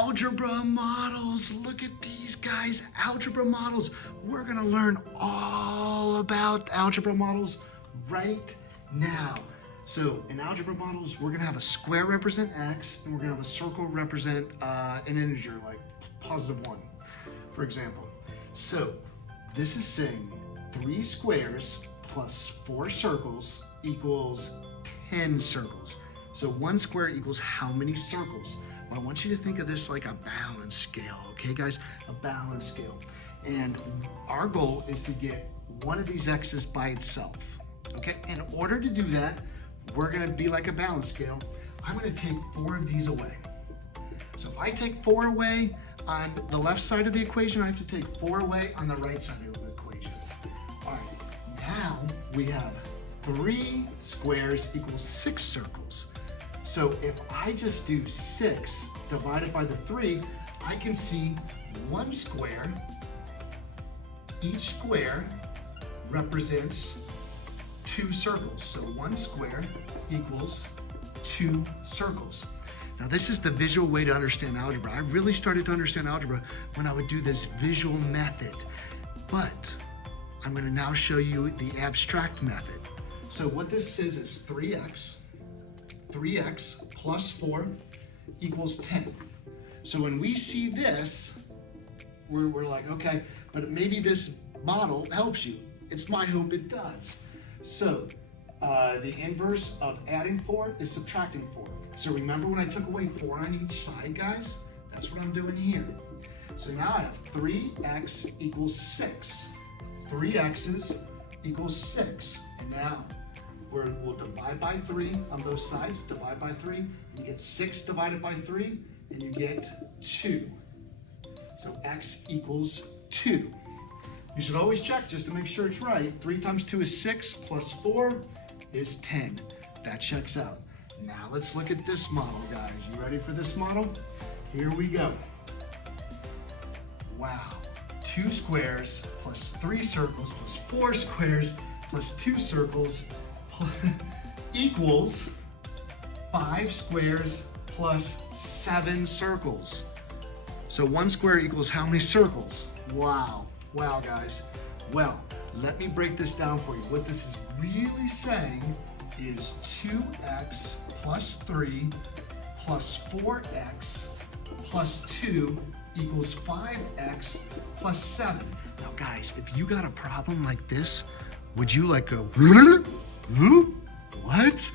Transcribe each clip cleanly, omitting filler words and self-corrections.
algebra models. Look at these guys, algebra models. We're gonna learn all about algebra models right now. So in algebra models, we're gonna have a square represent x, and we're gonna have a circle represent an integer like +1, for example. So this is saying 3 squares plus 4 circles equals 10 circles. So 1 square equals how many circles? Well, I want you to think of this like a balance scale, okay guys? A balance scale. And our goal is to get one of these x's by itself, okay? In order to do that, we're gonna be like a balance scale. I'm gonna take 4 of these away. So if I take 4 away on the left side of the equation, I have to take 4 away on the right side of the equation. All right, now we have 3 squares equals 6 circles. So if I just do 6 divided by the 3, I can see 1 square. Each square represents 2 circles. So 1 square equals 2 circles. Now this is the visual way to understand algebra. I really started to understand algebra when I would do this visual method. But I'm going to now show you the abstract method. So what this says is 3x plus 4 equals 10. So when we see this, we're like, okay, but maybe this model helps you. It's my hope it does. So the inverse of adding 4 is subtracting 4. So remember when I took away 4 on each side, guys? That's what I'm doing here. So now I have 3x equals 6. 3 x's equals 6. And now we'll divide by 3 on both sides. Divide by 3. You get 6 divided by 3, and you get 2. So x equals 2. You should always check just to make sure it's right. 3 times 2 is 6, plus 4 is 10. That checks out. Now let's look at this model, guys. You ready for this model? Here we go. Wow. 2 squares plus 3 circles plus 4 squares plus 2 circles equals 5 squares plus 7 circles. So 1 square equals how many circles? Wow. Wow, guys. Well, let me break this down for you. What this is really saying is 2x plus 3 plus 4x plus 2 equals 5x plus 7. Now, guys, if you got a problem like this, would you like go, what?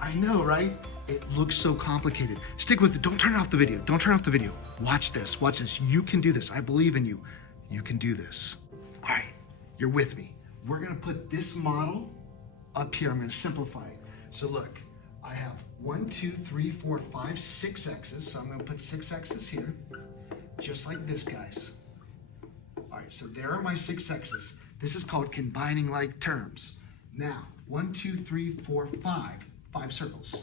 I know, right? It looks so complicated. Stick with it. Don't turn off the video. Don't turn off the video. Watch this. Watch this. You can do this. I believe in you. You can do this. All right, you're with me. We're gonna put this model up here. I'm gonna simplify it. So look, I have 1, 2, 3, 4, 5, 6 x's. So I'm gonna put 6 x's here, just like this, guys. All right, so there are my 6 x's. This is called combining like terms. Now, 1, 2, 3, 4, 5 circles.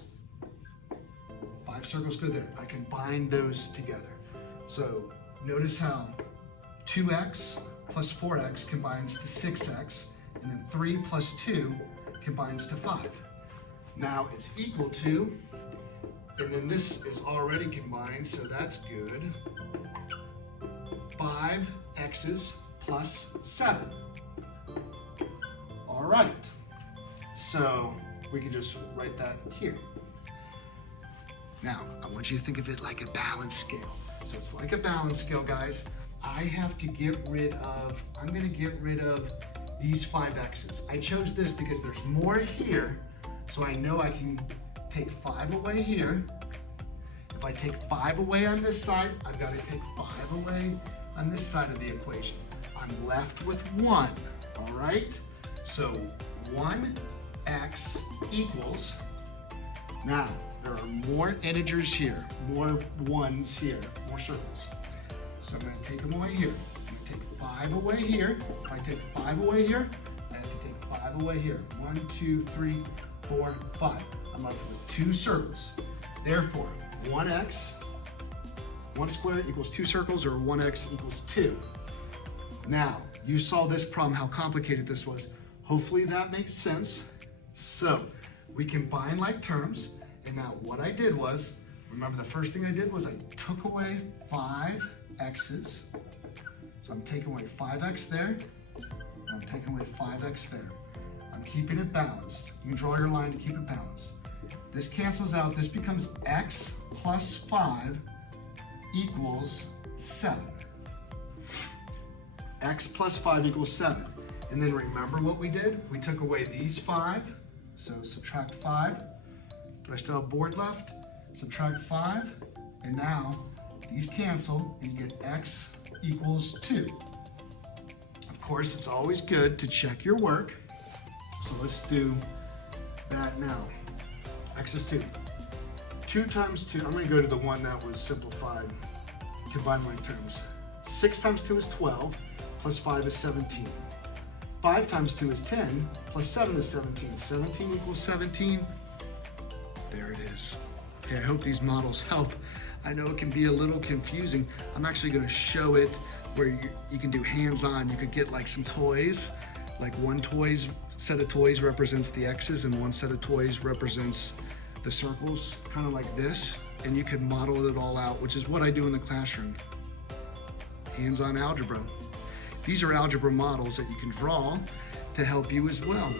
5 circles go there. I combine those together. So notice how 2x plus 4x combines to 6x, and then 3 plus 2 combines to 5. Now it's equal to, and then this is already combined, so that's good, 5 x's plus 7. All right, so we can just write that here. Now, I want you to think of it like a balance scale. So it's like a balance scale, guys. I have to get rid of, I'm gonna get rid of these 5 x's. I chose this because there's more here, so I know I can take 5 away here. If I take 5 away on this side, I've got to take 5 away on this side of the equation. I'm left with 1, all right? So 1x equals, now there are more integers here, more 1's here, more circles. So I'm going to take them away here. I'm going to take 5 away here. If I take 5 away here, I have to take 5 away here. 1, 2, 3, 4, 5. I'm left with 2 circles. Therefore, 1x, 1 squared equals 2 circles, or 1x equals 2. Now, you saw this problem, how complicated this was. Hopefully that makes sense. So, we combine like terms, and now what I did was, Remember, the first thing I did was I took away 5 x's. So I'm taking away 5x there, and I'm taking away 5x there. I'm keeping it balanced. You can draw your line to keep it balanced. This cancels out. This becomes x plus 5 equals 7. X plus 5 equals 7. And then remember what we did? We took away these 5. So subtract 5. Do I still have board left? Subtract 5. And now these cancel and you get x equals 2. Of course, it's always good to check your work. So let's do that now. X is 2. 2 times 2, I'm going to go to the one that was simplified, combine my terms. 6 times 2 is 12, plus 5 is 17. 5 times 2 is 10, plus 7 is 17. 17 equals 17. There it is. Okay, I hope these models help. I know it can be a little confusing. I'm actually going to show it where you can do hands-on. You could get like some toys, like one set of toys represents the X's and one set of toys represents the circles, kind of like this, and you can model it all out, which is what I do in the classroom. Hands-on algebra. These are algebra models that you can draw to help you as well.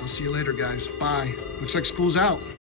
I'll see you later, guys. Bye. Looks like school's out.